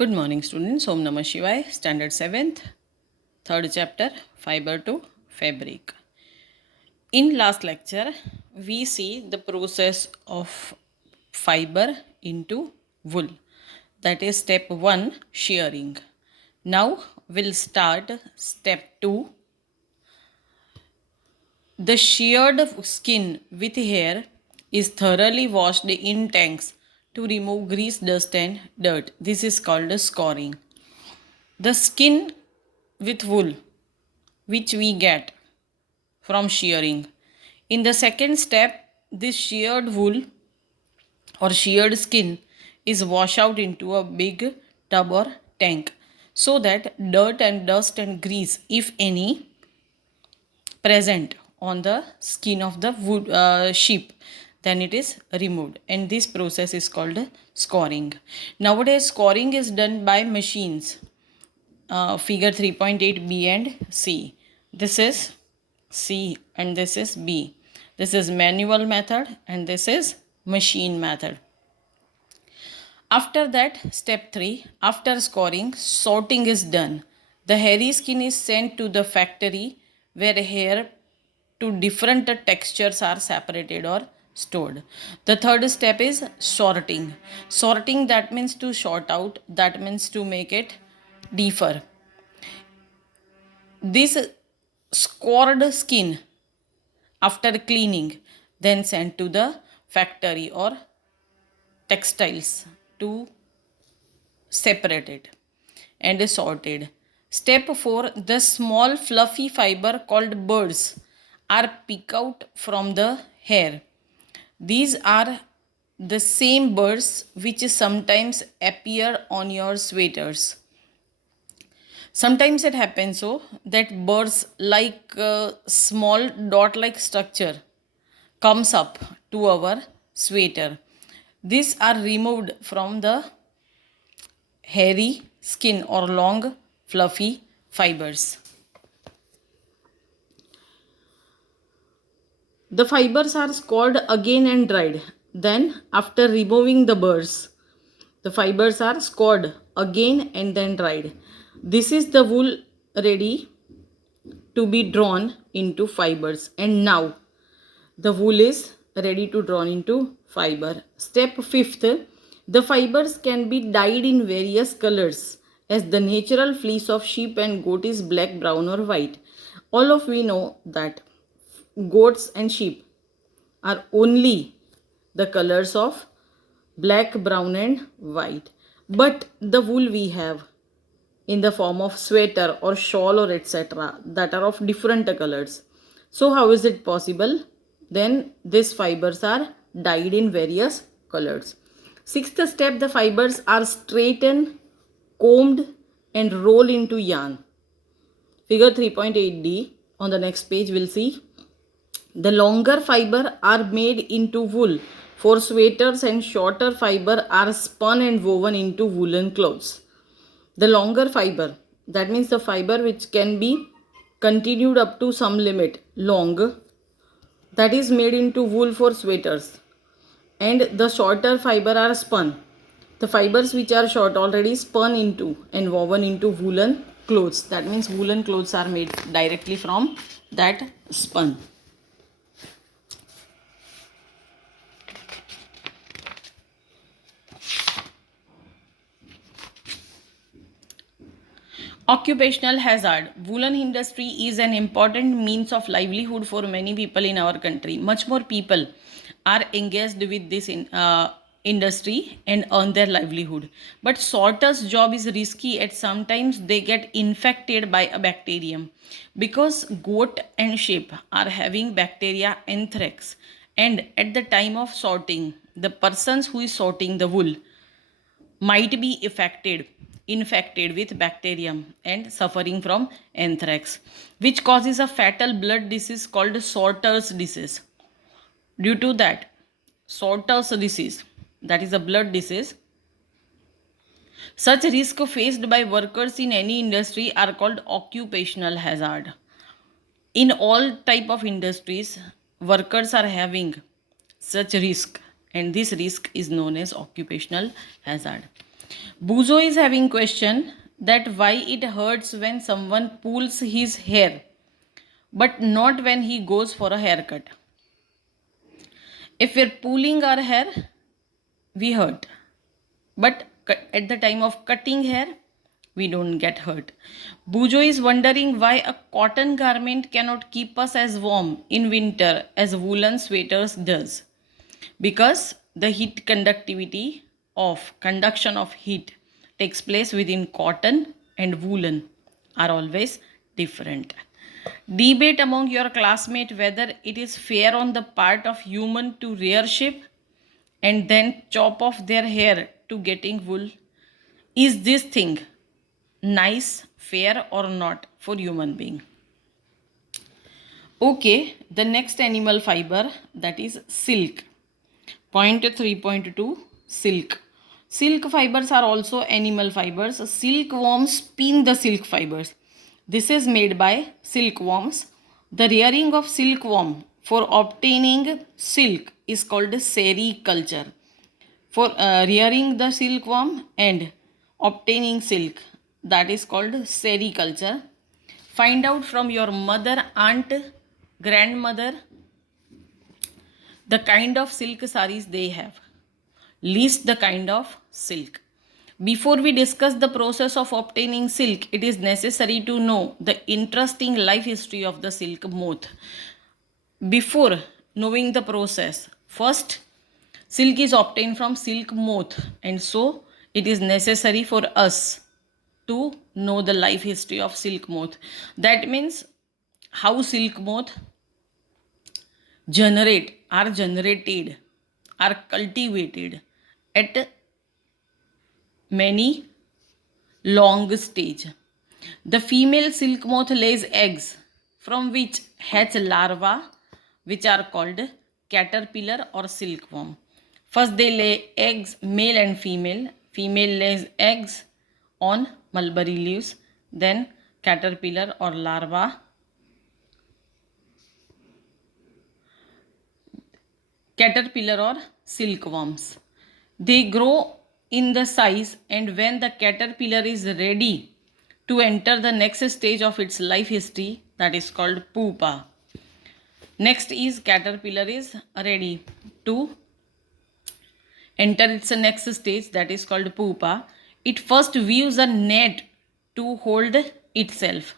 Good morning, students. Om Namah Shivaya, Standard 7th, 3rd chapter, Fiber to Fabric. In last lecture, we see the process of fiber into wool. That is step 1, shearing. Now we'll start step 2. The sheared skin with hair is thoroughly washed in tanks to remove grease, dust and dirt. This is called scoring. The skin with wool which we get from shearing. In the second step, this sheared wool or sheared skin is washed out into a big tub or tank so that dirt and dust and grease, if any, present on the skin of the sheep, then it is removed, and this process is called scoring. Nowadays scoring is done by machines. Figure 3.8 B and C. This is C and this is B. This is manual method and this is machine method. After that, step 3, after scoring, sorting is done. The hairy skin is sent to the factory where hair to different textures are separated or stored. The third step is sorting. Sorting, that means to sort out, that means to make it differ. This scored skin after cleaning then sent to the factory or textiles to separate it and sorted. Step 4, the small fluffy fiber called burrs are picked out from the hair. These are the same burrs which sometimes appear on your sweaters. Sometimes it happens so that burrs like small dot like structure comes up to our sweater. These are removed from the hairy skin or long fluffy fibers. The fibers are scored again and dried. Then after removing the burrs, the fibers are scored again and then dried. This is the wool ready to be drawn into fibers, and now the wool is ready to drawn into fiber. Step 5th, the fibers can be dyed in various colors as the natural fleece of sheep and goat is black, brown or white. All of we know that goats and sheep are only the colors of black, brown and white. But the wool we have in the form of sweater or shawl or etc. that are of different colors. So how is it possible? Then these fibers are dyed in various colors. 6th step, the fibers are straightened, combed and rolled into yarn. Figure 3.8D on the next page we'll see. The longer fiber are made into wool for sweaters and shorter fiber are spun and woven into woolen clothes. The longer fiber, that means the fiber which can be continued up to some limit long, that is made into wool for sweaters, and the shorter fiber are spun. The fibers which are short already spun into and woven into woolen clothes. That means woolen clothes are made directly from that spun. Occupational hazard. Woolen industry is an important means of livelihood for many people in our country. Much more people are engaged with this industry and earn their livelihood. But sorters' job is risky and sometimes they get infected by a bacterium because goat and sheep are having bacteria anthrax, and at the time of sorting, the persons who is sorting the wool might be infected with bacterium and suffering from anthrax, which causes a fatal blood disease called sorter's disease. Due to that, sorter's disease, that is a blood disease, such risk faced by workers in any industry are called occupational hazard. In all type of industries, workers are having such risk, and this risk is known as occupational hazard. Buzo is having question that why it hurts when someone pulls his hair, but not when he goes for a haircut. If we're pulling our hair, we hurt. But at the time of cutting hair, we don't get hurt. Bujo is wondering why a cotton garment cannot keep us as warm in winter as woolen sweaters does. Because the heat conductivity of conduction of heat takes place within cotton and woolen are always different. Debate among your classmates whether it is fair on the part of human to rear sheep and then chop off their hair to getting wool. Is this thing nice, fair or not for human being? Okay, the next animal fiber, that is silk. Point 3.2, silk. Silk fibers are also animal fibers. Silkworms spin the silk fibers. This is made by silkworms. The rearing of silkworm for obtaining silk is called sericulture. For rearing the silkworm and obtaining silk, that is called sericulture. Find out from your mother, aunt, grandmother the kind of silk saris they have. List the kind of silk. Before we discuss the process of obtaining silk, it is necessary to know the interesting life history of the silk moth. Before knowing the process, first silk is obtained from silk moth, and so it is necessary for us to know the life history of silk moth. That means how silk moth are generated, are cultivated at many long stage. The female silk moth lays eggs from which hatch larvae which are called caterpillar or silkworm. First they lay eggs, male and female. Female lays eggs on mulberry leaves, then caterpillar or larva caterpillar or silkworms. They grow in the size, and when the caterpillar is ready to enter the next stage of its life history, that is called pupa. Next is caterpillar is ready to enter its next stage, that is called pupa. It first weaves a net to hold itself.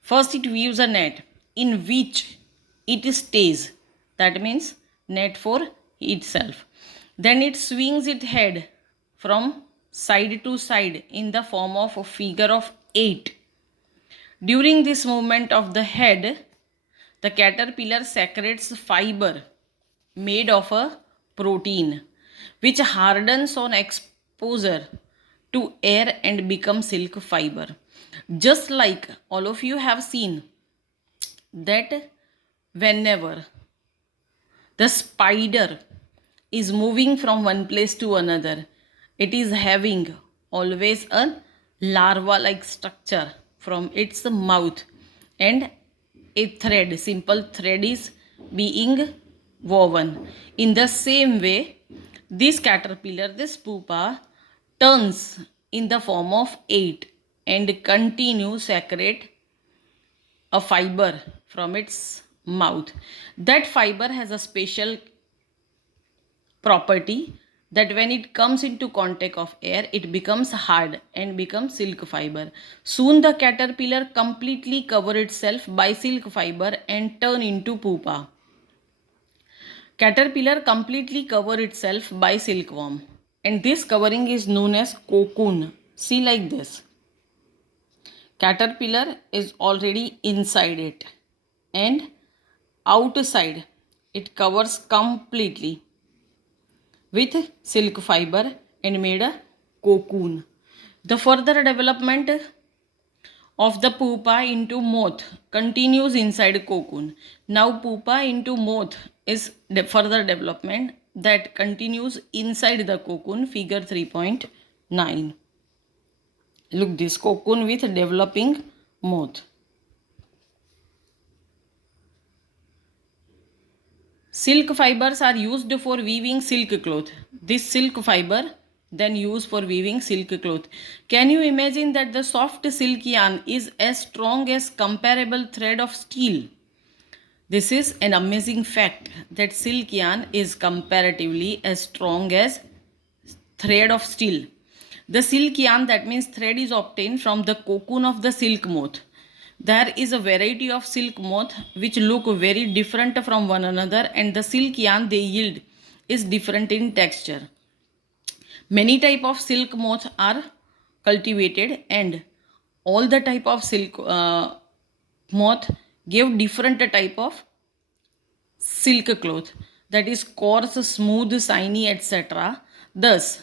First it weaves a net in which it stays. That means net for itself. Then it swings its head from side to side in the form of a figure of 8. During this movement of the head, the caterpillar secretes fiber made of a protein which hardens on exposure to air and becomes silk fiber. Just like all of you have seen that whenever the spider is moving from one place to another, it is having always a larva-like structure from its mouth, and a thread, simple thread is being woven. In the same way, this caterpillar, this pupa, turns in the form of 8 and continues secrete a fiber from its mouth. That fiber has a special property that when it comes into contact of air, it becomes hard and becomes silk fiber. Soon the caterpillar completely cover itself by silk fiber and turn into pupa. Caterpillar completely cover itself by silkworm, and this covering is known as cocoon. See like this. Caterpillar is already inside it, and outside it covers completely with silk fiber and made a cocoon. The further development of the pupa into moth continues inside cocoon. Now pupa into moth is the further development that continues inside the cocoon, figure 3.9. Look, this cocoon with developing moth. Silk fibers are used for weaving silk cloth. This silk fiber than used for weaving silk cloth. Can you imagine that the soft silk yarn is as strong as comparable thread of steel? This is an amazing fact that silk yarn is comparatively as strong as thread of steel. The silk yarn, that means thread, is obtained from the cocoon of the silk moth. There is a variety of silk moth which look very different from one another, and the silk yarn they yield is different in texture. Many type of silk moth are cultivated, and all the type of silk moth give different type of silk cloth, that is coarse, smooth, shiny, etc. Thus,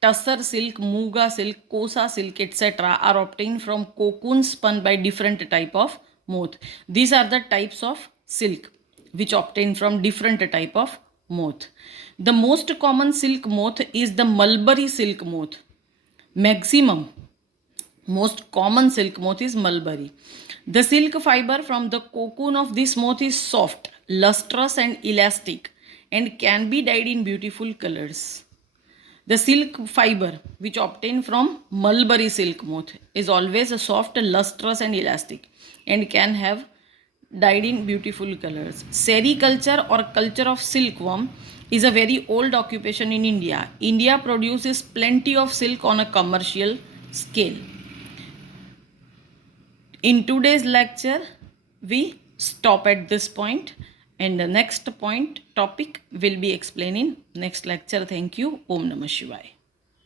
tussar silk, muga silk, kosa silk, etc. are obtained from cocoon spun by different type of moth. These are the types of silk which obtained from different type of moth. The most common silk moth is the mulberry silk moth. Maximum most common silk moth is mulberry. The silk fiber from the cocoon of this moth is soft, lustrous and elastic and can be dyed in beautiful colors. The silk fiber which obtained from mulberry silk moth is always a soft, lustrous and elastic and can have dyed in beautiful colors. Sericulture or culture of silkworm is a very old occupation in India. India produces plenty of silk on a commercial scale. In today's lecture, we stop at this point, and the next point topic will be explained in next lecture. Thank you. Om Namah Shivaya.